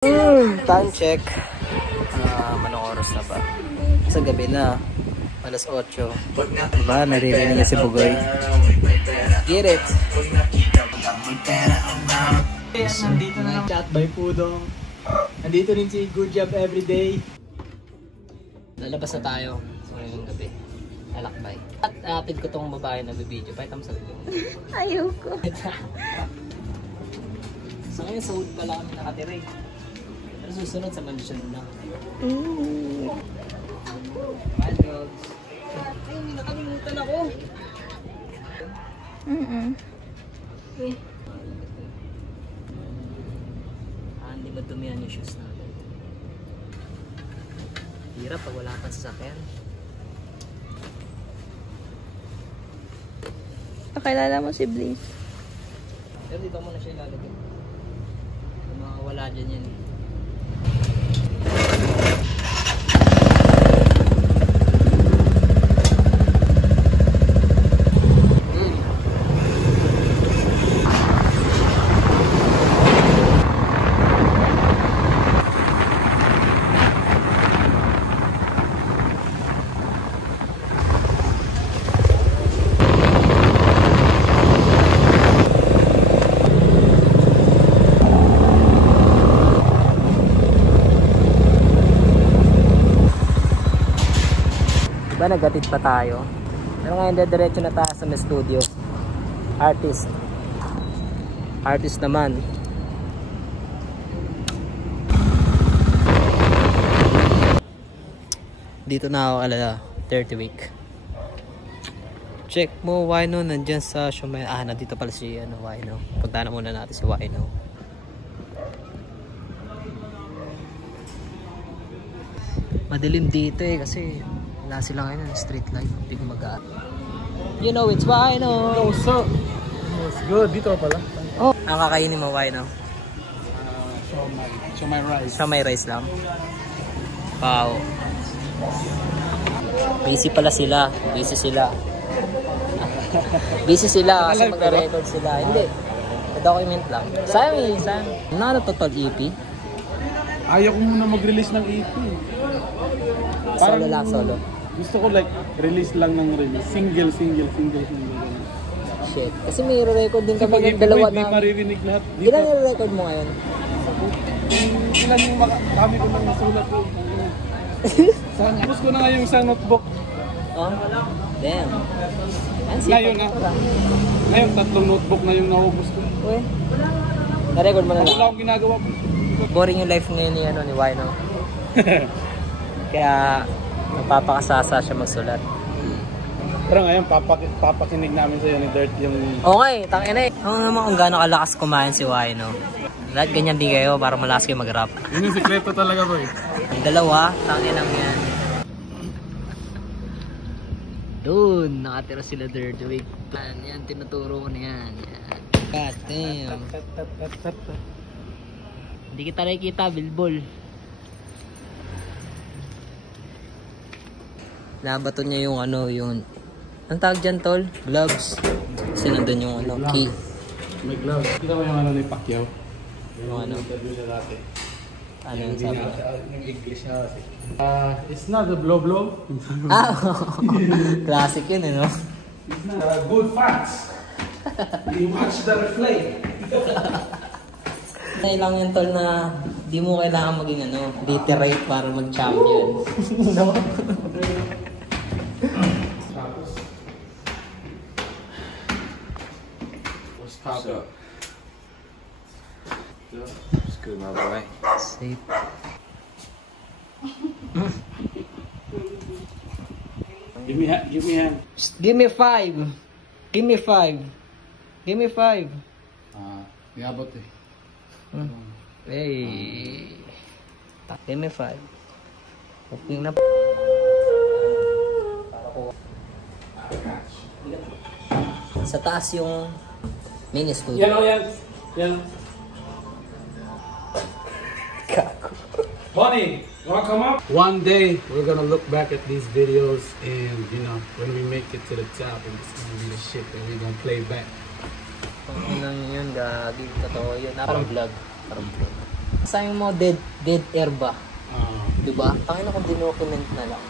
Time check. Anong oras na ba? Sa gabi na. Alas 8. Diba? Naririnig niya si Bugoy. Get it! Nandito na ng chat by Pudong. Nandito rin si Good Job Everyday. Lalabas na tayo. So ngayong gabi. Lalakbay. At atid ko tong babae na bibidyo. Pakita mo sa video. Ayoko. So ngayon sa hood pala kami nakatira eh. Pero susunod sa mansion lang. Hi dogs. Ay, may nakalimutan ako. Eh. Hindi ba dumihan yung shoes natin? Hirap pag wala kang sasakyan. Pakilala mo si Blaze. Pero dito mo na siya ilalagay. Yung mga wala dyan yan eh. Diba naghatid pa tayo? Pero ngayon diretso na tayo sa may studio. Artist naman. Dito na ako alala 30 week. Check mo Wino nandyan sa Shumay. Nandito pala si Wino. Pagdaan muna natin si Wino. Madilim dito eh kasi wala sila ngayon ng street light. Hindi ko mag-aat. You know it's Wino. Yo, what's up? What's good? Dito pala. Oh, ang kakainin mo Wino? Shumay rice. Shumay rice lang. Wow. Busy pala sila. Busy sila kasi magre-record sila. Hindi. Document lang. Sayang. Ano total EP? Ayaw ko muna mag-release ng EP. Solo lang, solo. Gusto ko like release lang ng release. Single. Shit. Kasi may record din kami ng Pag dalawa hindi na. maririnig lahat. Ilan nire-record mo ngayon? Ilan yung dami ko nang nasulat ko. Tapos ko na nga yung isang notebook. Oh? Damn. Ngayon 3 notebook na yung naubos ko. Uy. Na-record mo na Wala lang. akong ginagawa po. Boring yung life ngayon ni Wino. Kaya napapakasasa siya magsulat. Pero ngayon papakinig namin sa'yo ni Dirt yung... Okay, tangina eh. Ano naman kung gaano kalakas kumain si Wino. Lahat ganyan din kayo para malakas kayo mag-rap. Yun yung sikreto talaga boy. Yung dalawa, tangina yan. Doon, nakatira sila Dirt. Wait, plan. Yan, tinuturo ko na yan. God damn. Hindi kita nakikita, Bilbol. Nabato niya yung yung... Ang tawag dyan, tol? Gloves. Kasi nandun yung key. May gloves. Kita mo yung ni Pacquiao? Yung interview siya dati. Ano yung sabi? Yung English niya kasi. It's not a blow. Classic yun, no? It's not good facts. You watch the replay. Lang yung tol na di mo kailangan maging literate para mag-champion. No? What's up? It's good, my boy. Safe. Give me hand. Give me 5. Give me 5. Give me 5. Iabot eh. Hey. Give me 5. Okay na. Sa taas yung mini studio. Yan. Kako. Bonnie, you wanna come up? One day, we're gonna look back at these videos and, when we make it to the top, and it's gonna be the shit that we're gonna play back. Ano lang yun, gagi. Totoo yun. Parang vlog. Sa yung mga dead air ba? Diba? Tangin ako dinocument na lang.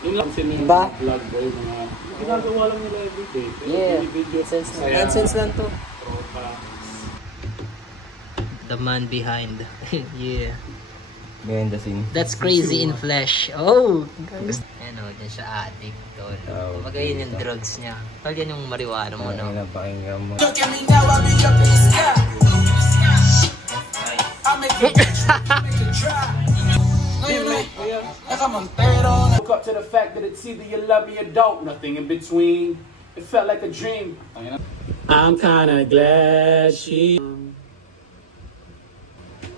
Yun lang sila yung Diba? vlog boy, mga ginagawa lang nila everyday. Yeah, video, nonsense lang to. tropa. The man behind. Yeah. Behind the scene. That's crazy in flesh. Oh! Ano, dyan siya addict, tol. Kumbaga yun yung drugs niya. Tol, yan yung marijuana mo, no? Napakinggan mo. Woke up to the fact that it's either you love me or don't, nothing in between. It felt like a dream. I'm kinda glad she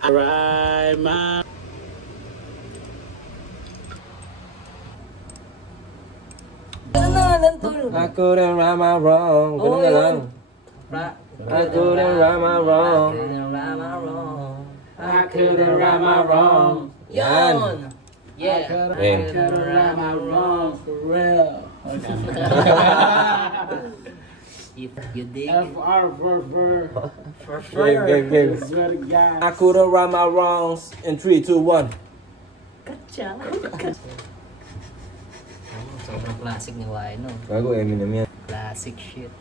ride my I couldn't right my wrong. Ganun na lang. I couldn't right my wrong. I couldn't right my wrong. Yan! Yeah! Game. Couldn't right my wrong for real. You dig? Game. Swear to God. I couldn't right my wrongs in 3, 2, 1. Sobrang classic ni Wino. Gago, Eminem yan. Classic shit.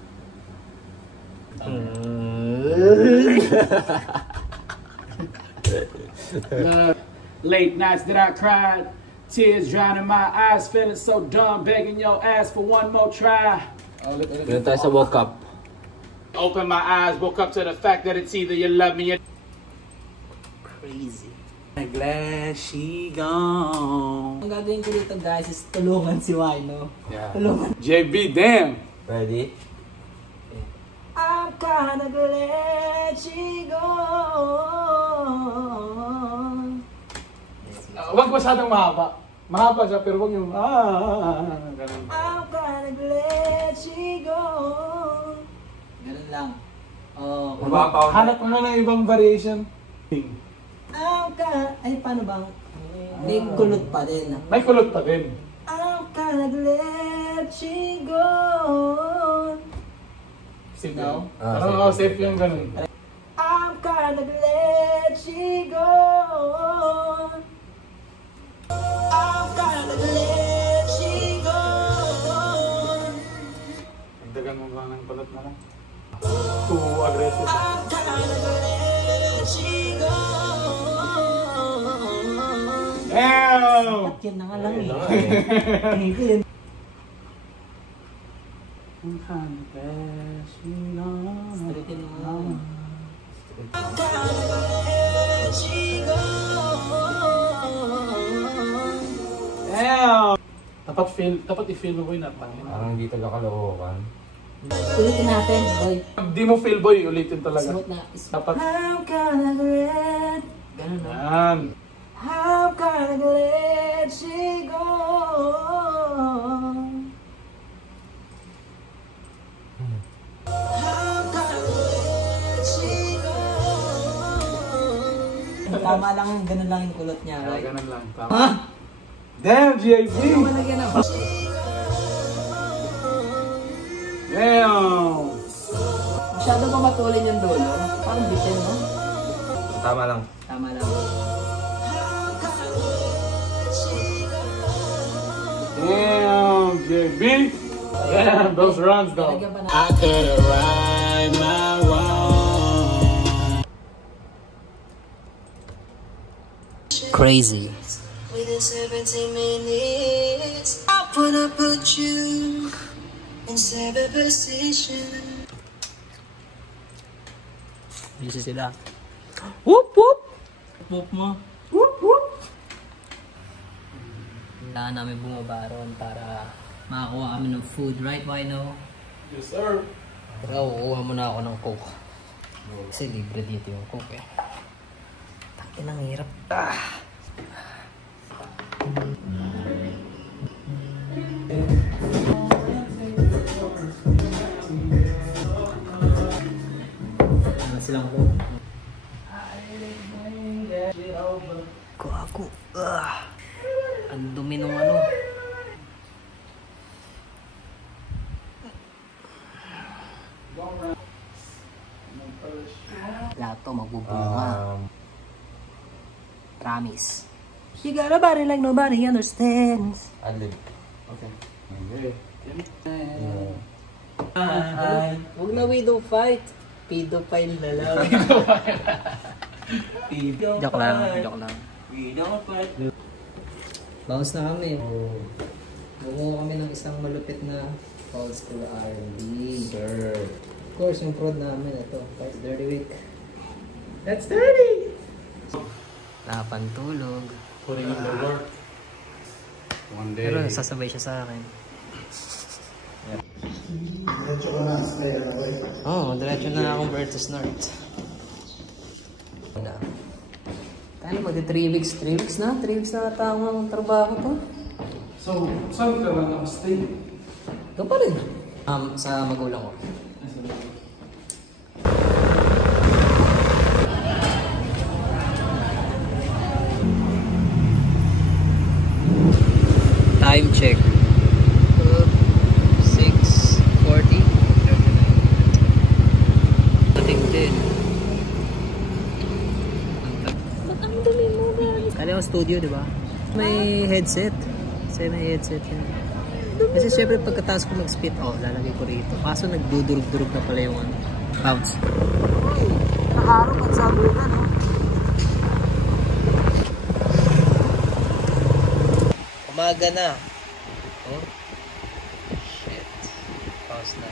Late nights that I cried, tears drowning my eyes, feeling so dumb, begging your ass for one more try. Dito tayo sa woke up. Open my eyes, woke up to the fact that it's either you love me or Crazy. glad she gone. Ang gagawin ko dito guys is tulungan si Wino. Yeah. Tulungan. JB, damn. Ready? I'm kinda glad she gone. Wag masyadong mahaba. Mahaba siya pero wag yung ganun. I'm kinda glad she gone. Ganun lang. Oh. Hanap mo na ng ibang variation. Ay, paano bang? May kulot pa din. May kulot pa din. I'm kinda glad she gone. Safe No? Parang safe yung ganun. I'm kinda glad she gone. I'm kinda glad she gone. Dagdagan mo ba ng kulot na lang? Too aggressive. I'm kinda glad she gone. Damn! At yan na nga lang eh. Hindi. I'm kinda glad she gone. Stritin mo. Damn! Dapat i-feel mo boy na pangin. Parang hindi talaga kalokohan. Ulitin natin, boy. Pag di mo feel boy, ulitin talaga. Smooth na. Dapat. I'm kinda glad. Ganun na. Yan. I'm kinda glad she gone. I'm kinda glad she gone. Tama lang, ganun lang yung kulot niya, right? Ganun lang. Tama. Ha? Damn, GIV! Malagyan ako. Damn! Masyado ba matulin yung dulo? Parang bitin, no? Tama lang. Tama lang. Damn, JB! Damn, those runs though. Lagyan pa na. I could right my wrong. Crazy. Within 17 minutes, I wanna put you in 7th position. Busy sila. Whoop whoop! Whoop mo. Whoop whoop! Kailangan namin bumaba ron para makakuha kami ng food, right, Wino? Yes, sir. Pero kukuha muna ako ng Coke. Kasi libre dito yung Coke eh. Takin ang hirap. Ano silang Coke? Gago. Ang dumi nung ano. Lahat to magbubunga. Promise. You got a body like nobody understands. Adlib. Okay. Okay. Huwag na widow fight. Pedophile na lang. Joke lang, joke lang. Bounce na kami. Bumuo kami ng isang malupit na old school R&B. Sir. Of course, yung prod namin ito. It's Dirty Week. That's dirty! Napantulog. Putting in the work. One day. Pero sasabay siya sa akin. Oo, diretso na akong Bertus North. Tayo magdi 3 weeks. 3 weeks na? 3 weeks na tamang trabaho to. So, saan ka lang nakastay? Ito pa rin. Sa magulang ko. Time check. 6:40. Ating din. Ba't ang dumi mo, guys? Kala ko studio, di ba? May headset. Kasi may headset yan. Kasi syempre pagkatapos ko mag-spit, lalagay ko rito. Kaso nagdudurog-durog na pala yung bounce. Nakaharap at sabugan, no? Umaga na. Oh. Shit. Pause na.